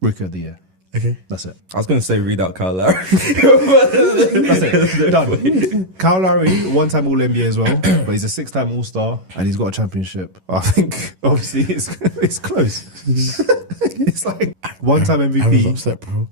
Rookie of the year. Okay. That's it. I was going to say read out Kyle Lowry. That's it. Done. Kyle Lowry, one-time All-NBA as well, but he's a 6-time All-Star and he's got a championship. I think, obviously, it's close. It's like one-time I was MVP. upset, bro.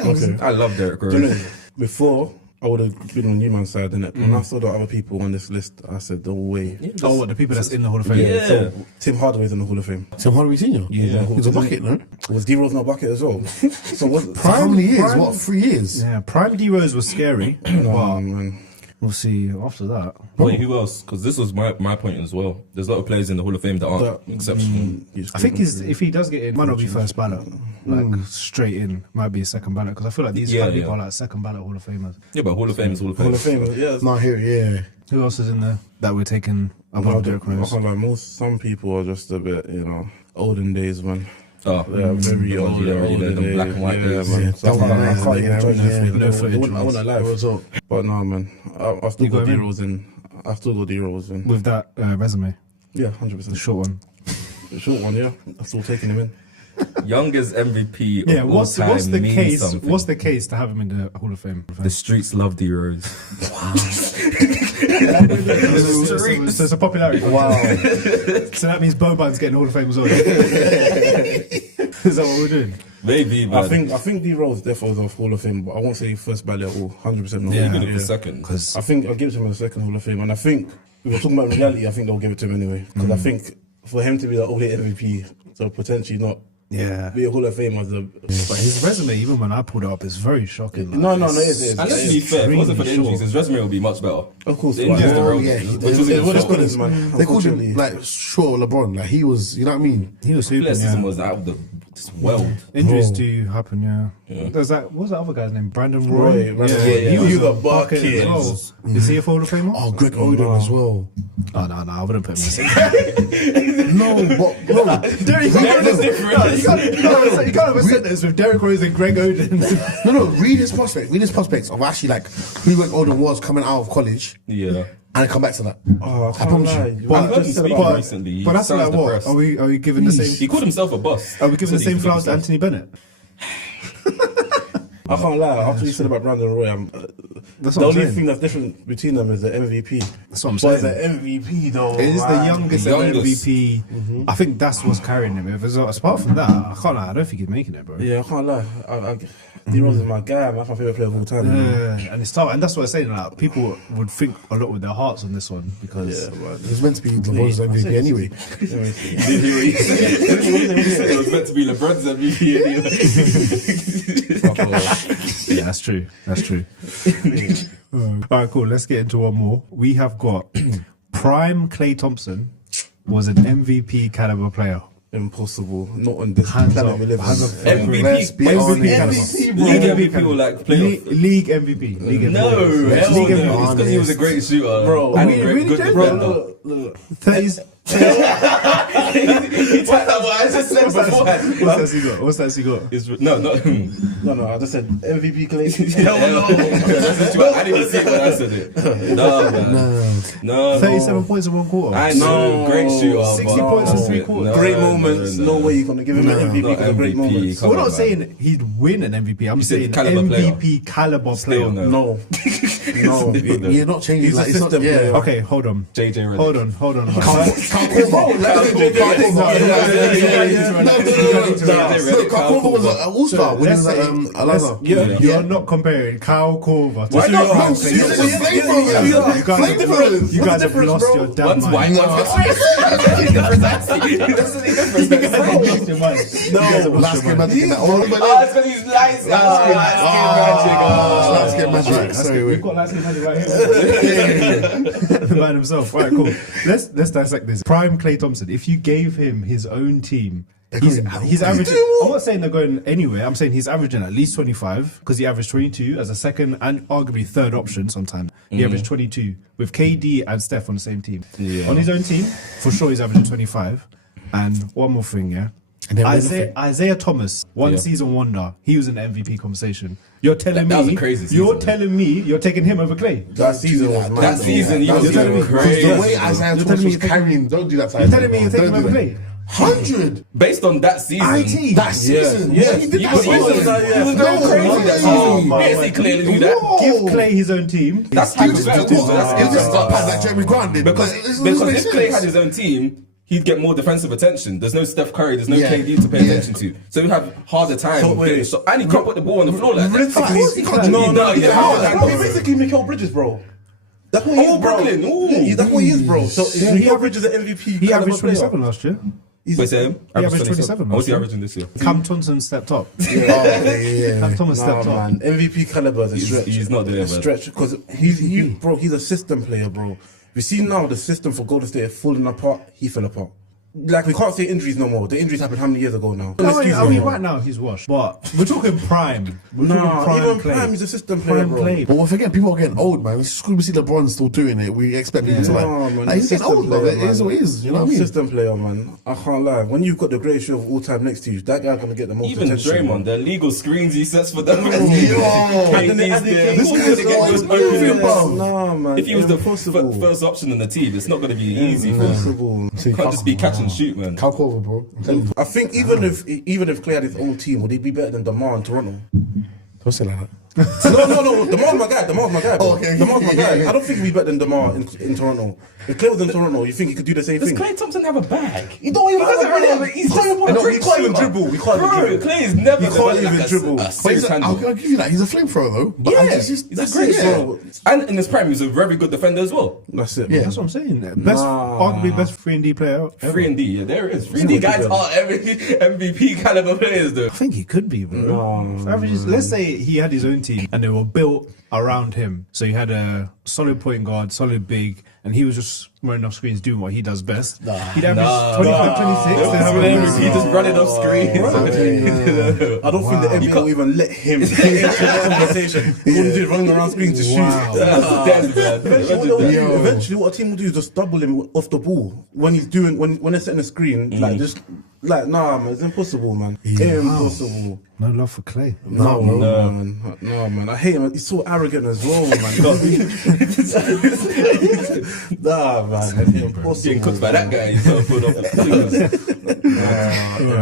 Okay. I love Derrick Do you know, Rose. before I would have been on Newman's side, innit? When I saw the other people on this list, I said, no way. Oh, what, the people that's in the Hall of Fame? Yeah. So Tim Hardaway's in the Hall of Fame. Tim Hardaway Senior. Yeah. He's a bucket, no? Was D-Rose not bucket as well? So what? How many years? What? 3 years? Yeah, Prime D Rose was scary, No, but man. we'll see after that. Wait, who else? Because this was my point as well. There's a lot of players in the Hall of Fame that aren't exceptional. I think if he does get in, might not be first ballot, like straight in, might be a second ballot because I feel like these Yeah, kind of people yeah. are like second ballot Hall of Famers. Yeah, but Hall of Fame is Hall of Fame. Hall of Fame, yeah. Not here, yeah. Who else is in there that we're taking above Derrick I Rose? can't lie, some people are just a bit, olden days, man. Oh, Yeah, very old, old, yeah, olden the black days. and white Yeah, days. man. Yeah, So I double can't man, even yeah, judge yeah, this. no footage I wouldn't ones. lie. What's up? But no, man. I've still You got got him in? D-Rose in. I've still got D-Rose in. With that resume, Yeah, the 100%. short one. Short one, yeah. I'm still taking him in. Youngest MVP Yeah, of what's all the time means case? something. What's the case to have him in the Hall of Fame? The streets love D Rose. So it's a popularity. Wow. So that means Boban's getting Hall of Fame as well. Is that what we're doing? Maybe, but I think D-Rose definitely was off Hall of Fame, but I won't say first ballot at all. 100% no. even if it's second. Because I think I'll give it to him in the second Hall of Fame, and I think if we're talking about reality, I think they'll give it to him anyway. Because I think for him to be the only MVP, so potentially not be a Hall of Fame as a. but his resume, even when I pulled it up, is very shocking. No, it is. And let's be fair, if it wasn't for the extremely injuries, his resume would be much better. Of course, The injuries yeah. the road, yeah, he which was did. even It was short. good, man. They called him Unfortunately. like short LeBron. Like he was, you know what I mean? He was hooping, Athleticism yeah. was out of the just world. Injuries Bro. do happen, yeah. There's that. What was that other guy's name? Brandon Roy, Roy. Brandon Roy, yeah. He was You a got bucket bucket. as well. Is he a Hall of Famer? Oh, Greg Oden as well. Oh no, I wouldn't put him in the same. No, but bro, Derrick Rose is different. No, you can't have a sentence with Derrick Rose and Greg Oden. no. Read his prospects. Read his prospects of actually like who Greg Oden was coming out of college, Yeah. and come back to that. Oh, I I can't promise lie. you. What I've you heard just him said speak about recently. He But that's sounds like what? depressed. Are we giving the same? He called himself a bust. Are we giving the Said he same flowers to himself. Anthony Bennett? I can't lie. After you said about Brandon Roy, That's the what I'm only saying. thing that's different between them is the MVP. That's what I'm But saying. the MVP though. It is the man. youngest The ever youngest. MVP. I think that's what's carrying him. If it's apart from that, I can't lie. I don't think he's making it, bro. Yeah, I can't lie. D-Rose is my guy. Man. That's my favorite player of all time. And it's tough, and that's what I'm saying. Like people would think a lot with their hearts on this one because It was meant to be LeBron's MVP anyway. It was meant to be LeBron's MVP anyway. yeah, that's true. That's true. All right, cool. Let's get into one more. We have got prime Klay Thompson was an MVP caliber player. Impossible. Not on this Hands planet up. we live in. Hands up. Let's MVP. be Wait, honest. MVP, bro. League MVP will like playoff. League MVP. League MVP. No, hell League no. MVP. It's because he was a great shooter, Bro. and Really, a really, good Jeff? defender. Look. 30s. He tapped that what I just said beforehand. What's that he got? It's, no, No, I just said MVP Klay. I didn't even see it when I said it. No, man. No. 37 points in one quarter. I know, No. great shooter. 60 but points in that's 3 it. quarters. Great moments. No way you're gonna give him an MVP not because of great MVP. moments. Come We're on, not man. saying he'd win an MVP. I'm You said saying caliber player. MVP caliber Still player. no. No. You're not changing. He's a Like, it's not, system yeah. player. Okay, hold on. JJ Redick. Hold on. Korver was an all-star. When he was at Atlanta. You're not comparing Kyle Korver to Why not? Prime No, Klay seriously, Thompson. flavor. You guys have lost your damn One's mind. white, one's That's the difference. You guys have lost your mind. You guys have lost Last your game mind. magic. Oh, it's because he's lights. Last game magic. Right, Sorry, we've wait. got last name magic right here. The man himself. Right, cool. Let's dissect this. Prime Klay Thompson. If you gave him his own team, he's averaging. I'm not saying they're going anywhere. I'm saying he's averaging at least 25 because he averaged 22 as a second and arguably third option. Sometimes he averaged 22 with KD and Steph on the same team. Yeah. On his own team, for sure, he's averaging 25. And one more thing, yeah. And then Isaiah Thomas, one season wonder. He was in the MVP conversation. You're telling That was me a crazy season, you're man. telling me you're taking him over Clay. That season was mad. That season, he was You're telling me crazy. the way Isaiah Thomas was carrying. Don't do that. You're telling me you're taking him over Clay. 100 Based on that season. IT. that season. Yeah. He did He that was season. going crazy that season. my You didn't see Clay do that. Give Clay his own team. That's He too just bad. did that. He just got past like Jeremy Grant did. Because This doesn't make if Clay sense. had his own team, he'd get more defensive attention. There's no Steph Curry, there's no Yeah. KD to pay attention to. So he'd have harder time. So wait. And he can't put the ball on the floor like that. Of course he can't. No, He's yeah. basically Mikal Bridges, bro. That's what he is, bro. Brooklyn, ooh. Yeah, that's what he is, bro. So Yeah, he Mikal Bridges is an MVP. He caliber averaged player. 27 last year. Wait, say him? He averaged 27 What's he last year. averaging this year? Cam Thompson stepped up. Yeah. Cam Thomas Nah, stepped up. man. MVP caliber is a stretch. He's not there, A man. stretch because he's a system player, bro. You see now the system for Golden State is falling apart. He fell apart. Like we can't say injuries no more. The injuries happened how many years ago now? I mean, right now he's washed, but we're talking prime. We're Nah, talking prime even Clay. Prime, he's a system player, Prime bro. Clay. But once again, people are getting old, man. It's cool to see LeBron still doing it. We expect people to man, like he's getting system old, bro. player, It is man. what it is. You know what I mean? System player, man. I can't lie. When you've got the greatest show of all time next to you, that guy's gonna get the most Even attention. Draymond, the legal screens he sets for them. Yo, This guy's gonna get always those moving, open bro. looks. Nah, man. If he was the Impossible. first option on the team, it's not going to be easy for him. Impossible. Can't just be catch and shoot, man. Cal Corver, bro. I'm telling you. I think even if Clay had his own team, would he be better than DeMar in Toronto? Don't say like that. No. DeMar's my guy. Bro. Oh, okay. DeMar's my guy. Yeah. I don't think he'd be better than DeMar in Toronto. If Clay was in Toronto, you think he could do the same Does thing? Clay Thompson have a bag? He don't even doesn't have really a have it. He's just he can't even dribble. He can't even Bro, dribble. Clay is never He can't developed even like dribble. a But six handle. I'll give you that. He's a flamethrower, though. But Yeah, he's he's a great yeah. bro. And in his prime, he was a very good defender as well. That's it. Yeah. Man. That's what I'm saying. Arguably best 3-and-D player ever. 3-and-D, yeah, there it is. 3-and-D guys are MVP caliber players, though. I think he could be, bro. Averages, let's say he had his own team and they were built around him. So he had a solid point guard, solid big, and he was just running off screens doing what he does best. He'd average 25, 26. Then have a He just running off screens. I don't think the NBA will even let him get into that conversation. He's going to do running around screen to shoot. That's bad. Eventually, what a team will do is just double him off the ball when he's doing when they're setting a screen. Nah, man, it's impossible, man. Impossible. No love for Clay. No, man. I hate him. He's so arrogant as well, man. Nah, man. It's impossible. Getting cooked by that guy. He's so put off the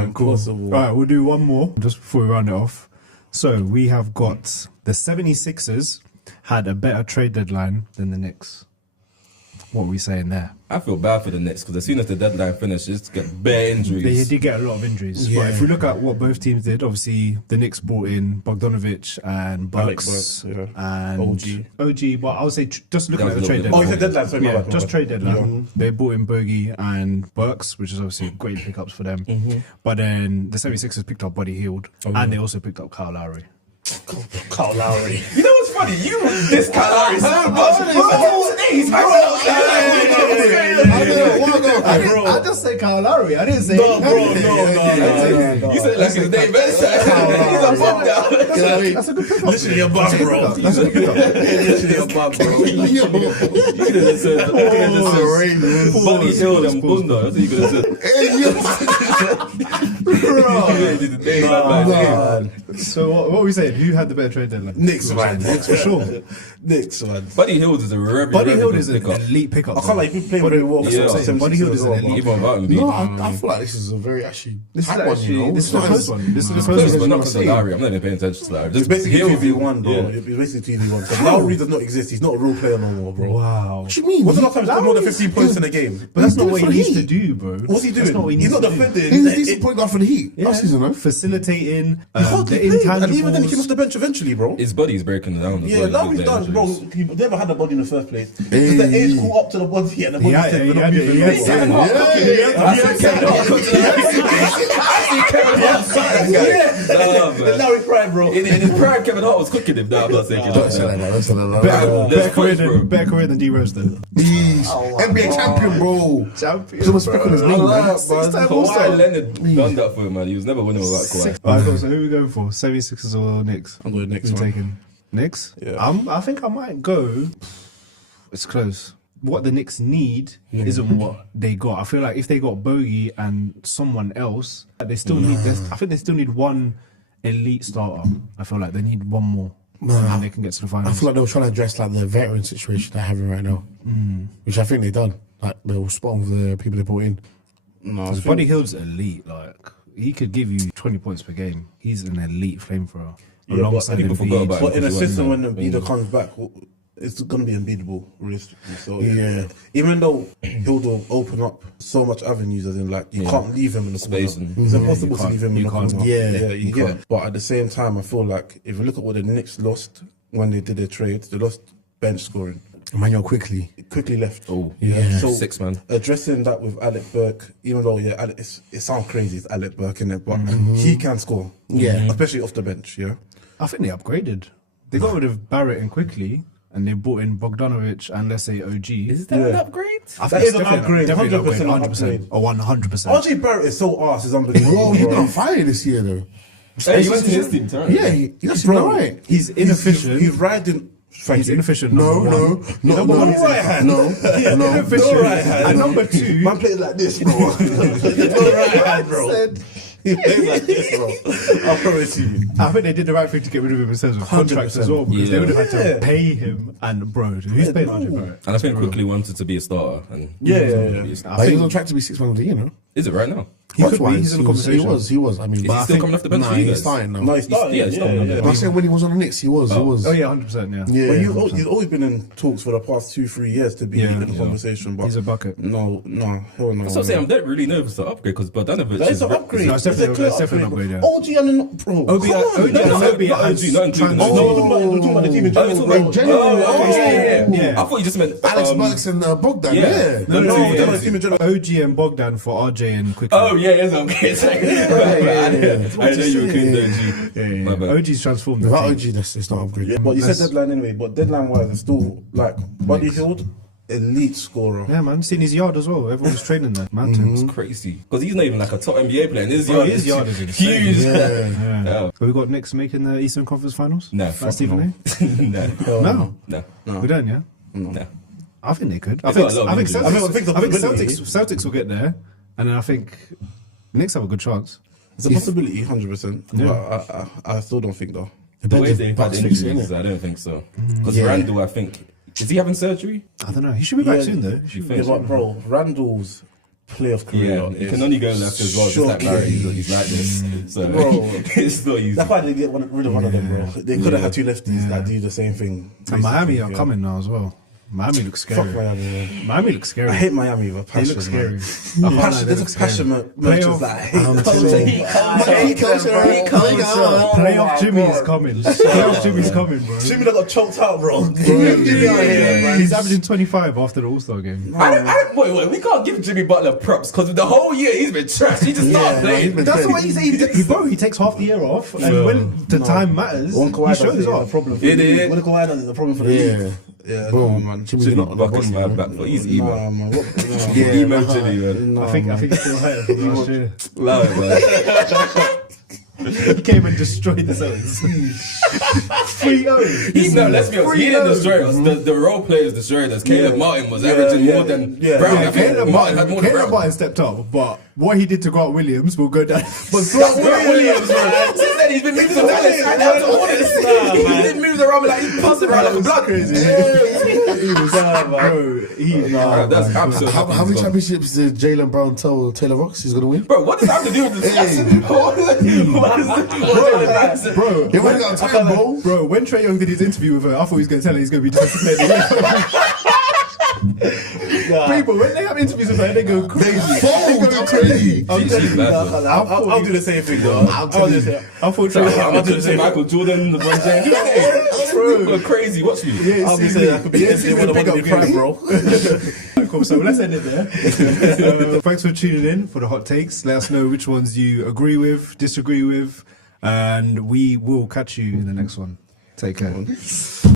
Impossible. All right, we'll do one more just before we round it off. So we have got the 76ers had a better trade deadline than the Knicks. What are we saying there? I feel bad for the Knicks because as soon as the deadline finishes, get bare They injuries. did get a lot of injuries. Yeah. But if we look at what both teams did, obviously the Knicks brought in Bogdanovic and Bucks Burks, yeah. and OG. But I would say just looking That at was the a trade little Oh, bit he deadline. said deadline. Sorry, my Yeah, bad, my just bad. trade deadline. They brought in Bogey and Burks, which is obviously great pickups for them. But then the 76ers picked up Buddy Hield and they also picked up Kyle Lowry. Kyle Lowry. You know what's funny? You this Kyle Lowry so much. He's I just said Kyle Lowry. I didn't say No. You said it like his name, man. He's a bum now. That's a good pickup. Literally a bum, bro. That's a good pickup. Literally a bum, bro. You could have just said Buddy Hield and Bunda. That's what you could have said. So what are we saying? Who had the better trade deadline? Knicks, man. Knicks for sure. Knicks, man. Buddy Hield is a very Buddy Hield is an pickup. elite pickup. I can't like you play very well. That's what I'm saying. Buddy Hield is an elite. Even without him, No, I feel like this is a very actually. This is tight one, actually you know? this is the It's first not- one. This is the close, first but one. not because of Lowry. I'm not even paying attention to Lowry. It's Just basically Hield. 2v1, bro. Yeah. It's basically 2v1. So Lowry does not exist. He's not a real player no more, bro. Wow. What do you mean? What's the last time he scored more than Lowry's 15 points in good. a game? But that's not He's what good he for needs the to do, bro. What's he That's not what doing? he He's needs not to do. defending. He's a decent point guard for the Heat last season, though. Facilitating Hardly the played. intangibles. And even then, he came off the bench eventually, bro. His body's breaking down. as Yeah, well. Lowry's He's done, getting bro. injuries. He never had a body in the first place. Just the age caught up to the body and the body said, we're not moving. I see Kevin Hart starting that guy. Nah, man. Lowry prime, bro. In his prime, Kevin Hart was cooking him. Nah, I'm not saying Don't say that, don't say that. Better career than D Rose then. NBA champion, bro. Champion. Put some respect on his name, man. Kawhi Leonard done that for him, man. He was never winning without Kawhi. Alright, cool. So who are we going for? 76ers or Knicks? I'm going Knicks, Who man. taking Knicks? Yeah. I think I might go. It's close. what the Knicks need isn't what they got. I feel like if they got Bogey and someone else, they still need this. I think they still need one elite starter. I feel like they need one more, and they can get to the I finals. feel like they were trying to address like the veteran situation they're having right now, which I think they done. Like they were spot on with the people they brought in. No, I Because think- Buddy Hield's elite. Like he could give you 20 points per game. He's an elite flamethrower. Yeah, Alongside but people forgot Embiid. about But in a Because he system when wasn't Embiid comes back, it's going to be unbeatable, realistically. So Yeah. even though he'll open up so much avenues, as in like you can't leave him in the Space corner. and- It's impossible You to leave him in can't. the corner. You can't. you can't. But at the same time, I feel like if you look at what the Knicks lost when they did their trades, they lost bench scoring. Emmanuel quickly. It quickly left. Oh, Yeah. So 6 man. addressing that with Alec Burke, even though it sounds crazy, it's Alec Burke in it, but he can score. Yeah. especially off the bench. Yeah. I think they upgraded. They got rid of Barrett and quickly, and they brought in Bogdanovic and let's say OG. Is that an upgrade? I That think is an upgrade, 100% upgrade. Oh, 100%. RJ Barrett is so arse, is unbelievable. Bro, he's bro. on fire this year though. Hey, you went to his team, Durant. Yeah, he's Bro, alright. He's inefficient. He's riding. Thank He's you. inefficient. No, number one. no, Number one, he's right hand. no, no. inefficient. No right hand. And number two, Man plays like this, bro. No right hand, bro. He plays like this, bro. I promise you. I think they did the right thing to get rid of him in terms of contracts as well, because they Yeah. would have had Yeah. to pay him. And bro, who's paying RJ Barrett? And I think quickly wanted to be a starter. And Yeah. I But he was think on track to be 6 man of the year, no? is it right now? he could be. Watch-wise, He's in the conversation. He was. I mean, Is but he I still think- coming off the bench Nah, for you he's guys? starting now. No, he started. Yeah, he's starting, yeah. I said when he was on the Knicks, he was. Oh yeah, 100%. Yeah. Yeah. But he's always been in talks for the past 2-3 years to be in the conversation. But He's a bucket. No, hell no. So I'm saying I don't really know if it's an upgrade because Bogdanovic That is is an upgrade. No, it's It's a definitely- clear that's definitely an upgrade, yeah. OG and bro. OB, come on. OG, No, and no, OB not has OG, not including trans- OG. We're talking about the team in Oh, you're general. talking about general. yeah. I thought you just meant Alex Burks and Bogdan, yeah. yeah. No, No, yeah. we're talking about the team in general. OG and Bogdan for RJ and quickly. Oh yeah, it's okay. I know you were kidding, OG. My bad. OG's transformed. the Without team. OG, it's not upgrade. But you said deadline anyway. But deadline wise, it's still like Buddy Hield, elite scorer. Yeah, man. Seen his yard as well. Everyone's training there. Mountains. It's crazy because he's not even like a top NBA player. And his Bro, yard his is yard is insane. huge. Yeah. Yeah. But we got Knicks making the Eastern Conference Finals. No, That's fuck Stephen no. A. No, No, no, we don't. Yeah. no. I think they could. I They've think. got a lot I of think injuries. Celtics. I think the Celtics will get there, and then I think Knicks have a good chance. It's a possibility, 100%. Yeah. But I still don't think though. The way they've had Bucks fix it, injuries, innit? I don't think so. Because Yeah. Randall, I think, is he having surgery? I don't know. He should be back soon though. You Yeah, think? but bro, Randall's playoff career. Yeah, he is can only go left as well. Just like shocking. Larry, he's like this. So Bro. it's not easy. That's why they get rid of one of them, bro. They could have had two lefties that do the same thing. And Miami are Yeah. coming now as well. Miami looks Fuck scary. Miami, man. Miami looks scary. I hate Miami with They passion. look scary. man. I can't lie, they There's look a scary. passion merchants that I hate. Playoff Jimmy is coming. Playoff Jimmy's coming, bro. Jimmy that got choked out, bro. He's averaging 25 after the All-Star game. Wait, we can't give Jimmy Butler props because the whole year he's been trash. He just started playing. That's what he's saying. Bro, he takes half the year off, and when the time matters, One he Kawhi shows does it, up. the problem for It the league. is. When Kawhi does it, the problem for the Yeah. league. Yeah, Bro, no, man. Jimmy's Jimmy not on the Butler's box, my back, but he's emo. Nah, man. What? No. Yeah. Emo Jimmy, man. No, I think man. it's still higher from last year. Love it, man. He came and destroyed the Celtics. 3-0. No, let's be honest. He didn't destroy us. The role players destroyed us. Caleb Martin was averaging more than Brown. I think Caleb Martin had more than Martin Brown. stepped up, but what he did to Grant Williams will go down. But Grant Williams, man. Since then he's been moving from that side down to Hornets. He's been moving around like he's passing around like a blood crazy. That's absolutely. How many championships did Jaylen Brown tell Taylor Rocks he's going to win? Bro, what does that have to do with the discussion? What does that do with the Bro, He went out time, bro. bro, when Trae Young did his interview with her, I thought he was going to tell her he's going to be defensive player of the year. People, when they have interviews with her, they go crazy. Fold, I'm crazy. She's bad, man. I'll do the same thing, though. I'll do the same. I thought Trae I'm not doing the same. Michael Jordan, LeBron James. People are crazy. Watch me. I'll be saying I could be anything when I want to be prime, bro. Cool, so let's end it there. Thanks for tuning in for the hot takes. Let us know which ones you agree with, disagree with, and we will catch you in the next one. Take care.